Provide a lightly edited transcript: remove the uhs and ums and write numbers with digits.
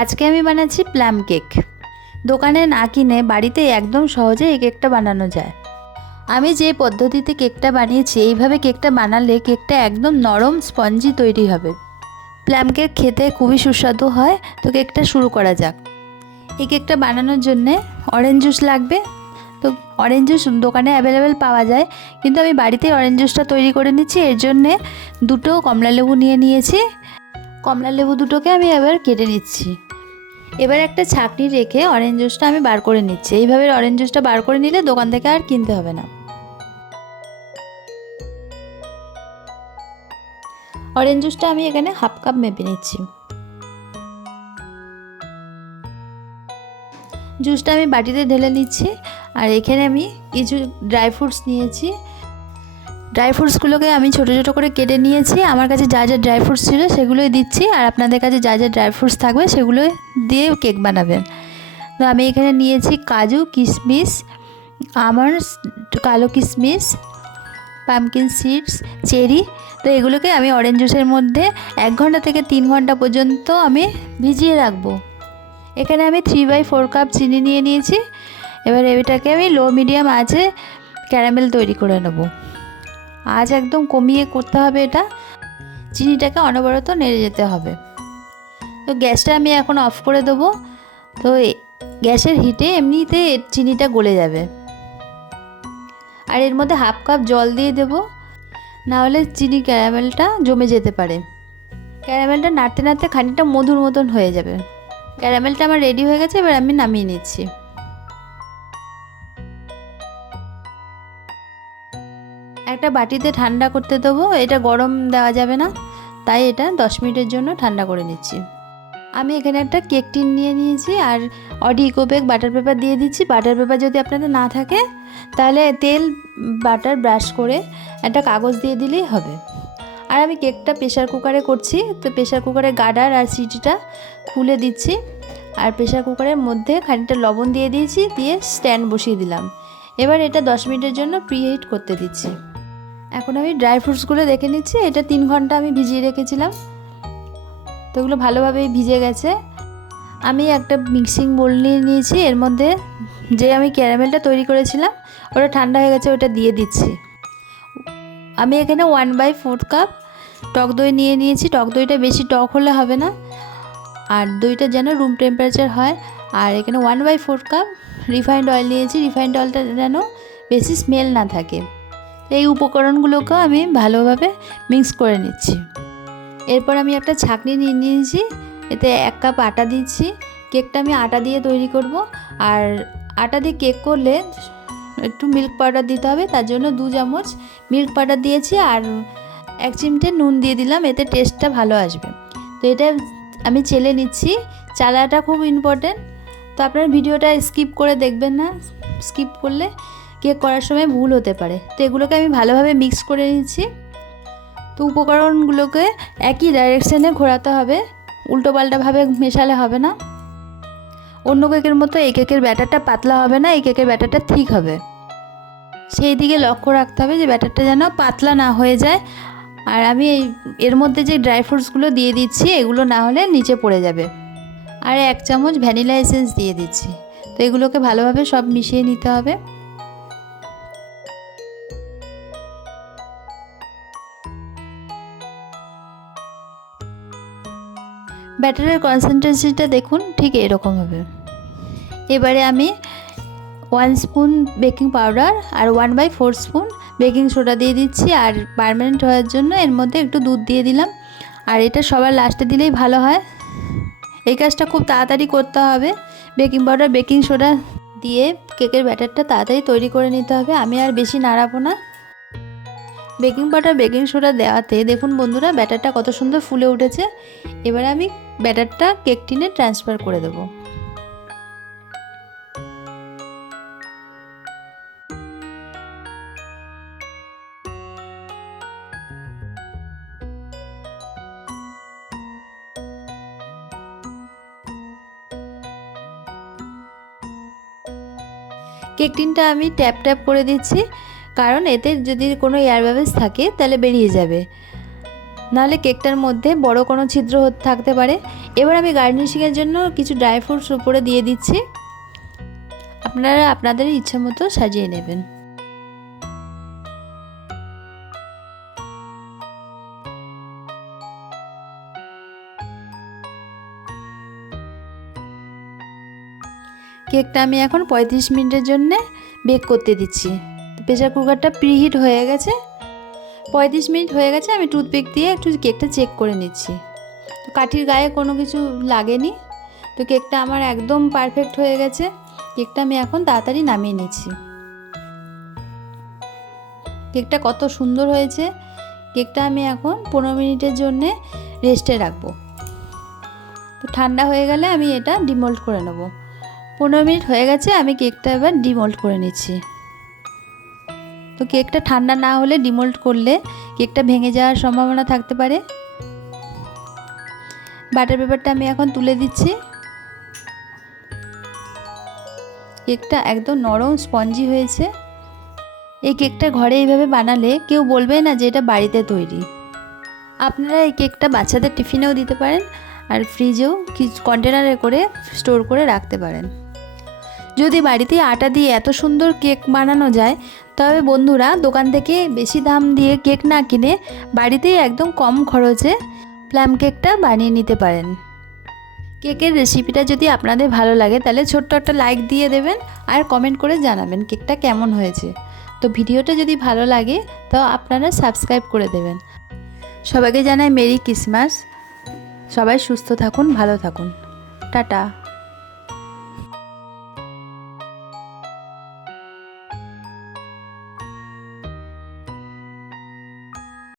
আজকে আমি বানাচ্ছি প্লাম কেক। দোকানে না কিনে বাড়িতে একদম সহজে এই কেকটা বানানো যায়। আমি যে পদ্ধতিতে কেকটা বানিয়েছি এইভাবে কেকটা বানালে কেকটা একদম নরম স্পঞ্জি তৈরি হবে। প্লাম কেক খেতে খুবই সুস্বাদু হয়। তো কেকটা শুরু করা যাক। এই কেকটা বানানোর জন্যে অরেঞ্জ জুস লাগবে। তো অরেঞ্জ জুস দোকানে অ্যাভেলেবেল পাওয়া যায়, কিন্তু আমি বাড়িতে অরেঞ্জ জুসটা তৈরি করে নিচ্ছি। এর জন্যে দুটো কমলা লেবু নিয়েছি। কমলা লেবু দুটোকে আমি এবার কেটে নিচ্ছি। এবার একটা ছাঁকনি রেখে অরেঞ্জ জুসটা আমি বার করে নিচ্ছি। এইভাবে অরেঞ্জ জুসটা বার করে নিলে দোকান থেকে আর কিনতে হবে না। অরেঞ্জ জুসটা আমি এখানে হাফ কাপ মেপে নিচ্ছি। জুসটা আমি বাটিতে ঢেলে নিচ্ছি। আর এখানে আমি কিছু ড্রাই ফ্রুটস নিয়েছি। ড্রাই ফ্রুটসগুলোকে আমি ছোটো ছোটো করে কেটে নিয়েছি। আমার কাছে যা যা ড্রাই ফ্রুটস ছিল সেগুলোই দিচ্ছি, আর আপনাদের কাছে যা যা ড্রাই ফ্রুটস থাকবে সেগুলো দিয়ে কেক বানাবেন। তো আমি এখানে নিয়েছি কাজু, কিশমিশ, আমন্ডস, কালো কিশমিশ, পামকিন সিডস, চেরি। তো এগুলোকে আমি অরেঞ্জ জুসের মধ্যে 1 ঘন্টা থেকে 3 ঘন্টা পর্যন্ত আমি ভিজিয়ে রাখবো। এখানে আমি 3/4 কাপ চিনি নিয়ে নিয়েছি। এবার এটাকে আমি লো মিডিয়াম আঁচে ক্যারামেল তৈরি করে নেব। আঁচ একদম কমিয়ে করতে হবে এটা। চিনিটাকে অনবরত নেড়ে যেতে হবে। তো গ্যাসটা আমি এখন অফ করে দেবো। তো গ্যাসের হিটে এমনিতে চিনিটা গলে যাবে। আর এর মধ্যে হাফ কাপ জল দিয়ে দেবো, নাহলে চিনি ক্যারামেলটা জমে যেতে পারে। ক্যারামেলটা নাড়তে নাড়তে খানিকটা মধুর মতন হয়ে যাবে। ক্যারামেলটা আমার রেডি হয়ে গেছে। এবার আমি নামিয়ে নিচ্ছি। একটা বাটিতে ঠান্ডা করতে দেবো। এটা গরম দেওয়া যাবে না, তাই এটা 10 মিনিটের জন্য ঠান্ডা করে নিচ্ছি। আমি এখানে একটা কেক টিন নিয়ে নিয়েছি আর Oddy eco bake butter paper দিয়ে দিচ্ছি। বাটার পেপার যদি আপনাদের না থাকে তাহলে তেল বাটার ব্রাশ করে একটা কাগজ দিয়ে দিলেই হবে। আর আমি কেকটা প্রেশার কুকারে করছি। তো প্রেশার কুকারের গার্ডার আর সিটিটা খুলে দিচ্ছি। আর প্রেশার কুকারের মধ্যে খানিকটা লবণ দিয়ে দিয়েছি, দিয়ে স্ট্যান্ড বসিয়ে দিলাম। এবার এটা 10 মিনিটের জন্য প্রিহিট করতে দিচ্ছি। এখন আমি ড্রাই ফ্রুটসগুলো দেখে নিচ্ছি। এটা 3 ঘন্টা আমি ভিজিয়ে রেখেছিলাম। তো ওগুলো ভালোভাবেই ভিজে গেছে। আমি একটা মিক্সিং বোল নিয়ে নিয়েছি। এর মধ্যে যে আমি ক্যারামেলটা তৈরি করেছিলাম ওটা ঠান্ডা হয়ে গেছে, ওটা দিয়ে দিচ্ছি। আমি এখানে 1/4 কাপ টক দই নিয়ে নিয়েছি। টক দইটা বেশি টক হলে হবে না, আর দইটা যেন রুম টেম্পারেচার হয়। আর এখানে 1/4 কাপ রিফাইন্ড অয়েল নিয়েছি। রিফাইন্ড অয়েলটা যেন বেশি স্মেল না থাকে। এই উপকরণগুলোকে আমি ভালোভাবে মিক্স করে নিচ্ছি। এরপর আমি একটা ছাঁকনি নিয়ে নিয়েছি। এতে 1 কাপ আটা দিচ্ছি। কেকটা আমি আটা দিয়ে তৈরি করব। আর আটা দিয়ে কেক করলে একটু মিল্ক পাউডার দিতে হবে, তার জন্য 2 চামচ মিল্ক পাউডার দিয়েছি। আর 1 চিমটে নুন দিয়ে দিলাম, এতে টেস্টটা ভালো আসবে। তো এটা আমি চেলে নিচ্ছি। চালাটা খুব ইম্পর্টেন্ট। তো আপনার ভিডিওটা স্কিপ করে দেখবেন না, স্কিপ করলে কেক করার সময় ভুল হতে পারে। তো এগুলোকে আমি ভালোভাবে মিক্স করে নিচ্ছি। তো উপকরণগুলোকে একই ডাইরেকশানে ঘোরাতে হবে, উল্টোপাল্টাভাবে মেশালে হবে না। অন্য কেকের মতো এই কেকের ব্যাটারটা পাতলা হবে না, এই কেকের ব্যাটারটা ঠিক হবে। সেই দিকে লক্ষ্য রাখতে হবে যে ব্যাটারটা যেন পাতলা না হয়ে যায়। আর আমি এর মধ্যে যে ড্রাই ফ্রুটসগুলো দিয়ে দিচ্ছি এগুলো না হলে নিচে পড়ে যাবে। আর 1 চামচ ভ্যানিলা এসেন্স দিয়ে দিচ্ছি। তো এগুলোকে ভালোভাবে সব মিশিয়ে নিতে হবে। ব্যাটারের কনসেন্ট্রেশনটা দেখুন, ঠিক এরকম হবে। এবারে আমি 1 স্পুন বেকিং পাউডার আর 1/4 স্পুন বেকিং সোডা দিয়ে দিচ্ছি। আর পার্মানেন্ট হওয়ার জন্য এর মধ্যে একটু দুধ দিয়ে দিলাম। আর এটা সবার লাস্টে দিলেই ভালো হয়। এই কাজটা খুব তাড়াতাড়ি করতে হবে। বেকিং পাউডার বেকিং সোডা দিয়ে কেকের ব্যাটারটা তাড়াতাড়ি তৈরি করে নিতে হবে। আমি আর বেশি নাড়াবো না। বেকিং পাউডার বেকিং সোডা দেওয়াতে দেখুন বন্ধুরা ব্যাটারটা কত সুন্দর ফুলে উঠেছে। এবারে আমি ব্যাটারটা কেক টিনে ট্রান্সফার করে দেবো। কেক টিনটা আমি ট্যাপ ট্যাপ করে দিচ্ছি, কারণ এতে যদি কোনো এয়ার বাবলস থাকে তাহলে বেরিয়ে যাবে। নাহলে কেকটার মধ্যে বড় কোনো ছিদ্র থাকতে পারে। এবার আমি গার্নিশিংয়ের জন্য কিছু ড্রাই ফ্রুটস উপরে দিয়ে দিচ্ছি। আপনারা আপনাদের ইচ্ছা মতো সাজিয়ে নেবেন। কেকটা আমি এখন 35 মিনিটের জন্য বেক করতে দিচ্ছি। প্রেসার কুকারটা প্রিহিট হয়ে গেছে, 35 মিনিট হয়ে গেছে। আমি টুথপিক দিয়ে একটু কেকটা চেক করে নিচ্ছি। তো কাঠির গায়ে কোনো কিছু লাগেনি, তো কেকটা আমার একদম পারফেক্ট হয়ে গেছে। কেকটা আমি এখন তাড়াতাড়ি নামিয়ে নিচ্ছি। কেকটা কত সুন্দর হয়েছে। কেকটা আমি এখন 15 মিনিটের জন্য রেস্টে রাখবো। তো ঠান্ডা হয়ে গেলে আমি এটা ডিমোল্ড করে নেব। 15 মিনিট হয়ে গেছে, আমি কেকটা এবার ডিমোল্ড করে নিচ্ছি। তো কেকটা ঠান্ডা না হলে ডিমোল্ড করলে কেকটা ভেঙে যাওয়ার সম্ভাবনা থাকতে পারে। বাটার পেপারটা আমি এখন তুলে দিচ্ছি। কেকটা একদম নরম স্পঞ্জি হয়েছে। এই কেকটা ঘরে এইভাবে বানালে কেউ বলবে না যে এটা বাড়িতে তৈরি। আপনারা এই কেকটা বাচ্চাদের টিফিনেও দিতে পারেন, আর ফ্রিজেও কিছু কন্টেনারে করে স্টোর করে রাখতে পারেন। যদি বাড়িতে আটা দিয়ে এত সুন্দর কেক বানানো যায়, তবে বন্ধুরা দোকান থেকে বেশি দাম দিয়ে কেক না কিনে বাড়িতেই একদম কম খরচে প্লাম কেকটা বানিয়ে নিতে পারেন। কেকের রেসিপিটা যদি আপনাদের ভালো লাগে তাহলে ছোট্ট একটা লাইক দিয়ে দেবেন আর কমেন্ট করে জানাবেন কেকটা কেমন হয়েছে। তো ভিডিওটা যদি ভালো লাগে তো আপনারা সাবস্ক্রাইব করে দেবেন। সবাইকে জানাই মেরি ক্রিসমাস। সবাই সুস্থ থাকুন, ভালো থাকুন। টাটা।